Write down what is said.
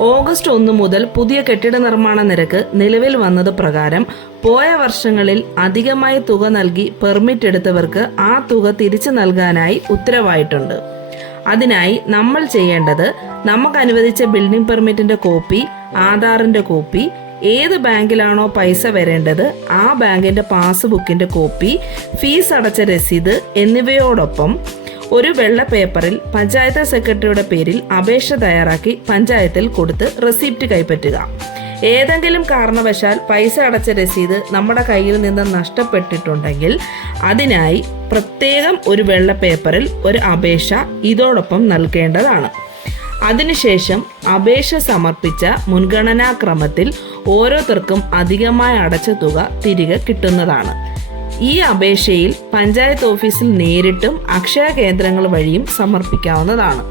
August ഒന്ന് മുതൽ പുതിയ കെട്ടിട നിർമ്മാണ നിരക്ക് നിലവിൽ വന്നത് പ്രകാരം പോയ വർഷങ്ങളിൽ അധികമായി തുക നൽകി പെർമിറ്റ് എടുത്തവർക്ക് ആ തുക തിരിച്ചു നൽകാനായി ഉത്തരവായിട്ടുണ്ട്. അതിനായി നമ്മൾ ചെയ്യേണ്ടത് നമുക്ക് അനുവദിച്ച ബിൽഡിംഗ് പെർമിറ്റിന്റെ കോപ്പി ആധാറിന്റെ കോപ്പി ഏത് ബാങ്കിലാണോ പൈസ വരേണ്ടത് ആ ബാങ്കിന്റെ പാസ്ബുക്കിന്റെ കോപ്പി ഫീസ് അടച്ച രസീത് എന്നിവയോടൊപ്പം ഒരു വെള്ള പേപ്പറിൽ പഞ്ചായത്ത് സെക്രട്ടറിയുടെ പേരിൽ അപേക്ഷ തയ്യാറാക്കി പഞ്ചായത്തിൽ കൊടുത്ത് റെസിപ്റ്റ് കൈപ്പറ്റുക. ഏതെങ്കിലും കാരണവശാൽ പൈസ അടച്ച രസീത് നമ്മുടെ കയ്യിൽ നിന്ന് നഷ്ടപ്പെട്ടിട്ടുണ്ടെങ്കിൽ അതിനായി പ്രത്യേകം ഒരു വെള്ള പേപ്പറിൽ ഒരു അപേക്ഷ ഇതോടൊപ്പം നൽകേണ്ടതാണ്. അതിനുശേഷം അപേക്ഷ സമർപ്പിച്ച മുൻഗണനാക്രമത്തിൽ ഓരോരുത്തർക്കും അധികമായി അടച്ച തുക തിരികെ കിട്ടുന്നതാണ്. ഈ അപേക്ഷയിൽ പഞ്ചായത്ത് ഓഫീസിൽ നേരിട്ടും അക്ഷയ കേന്ദ്രങ്ങൾ വഴിയും സമർപ്പിക്കാവുന്നതാണ്.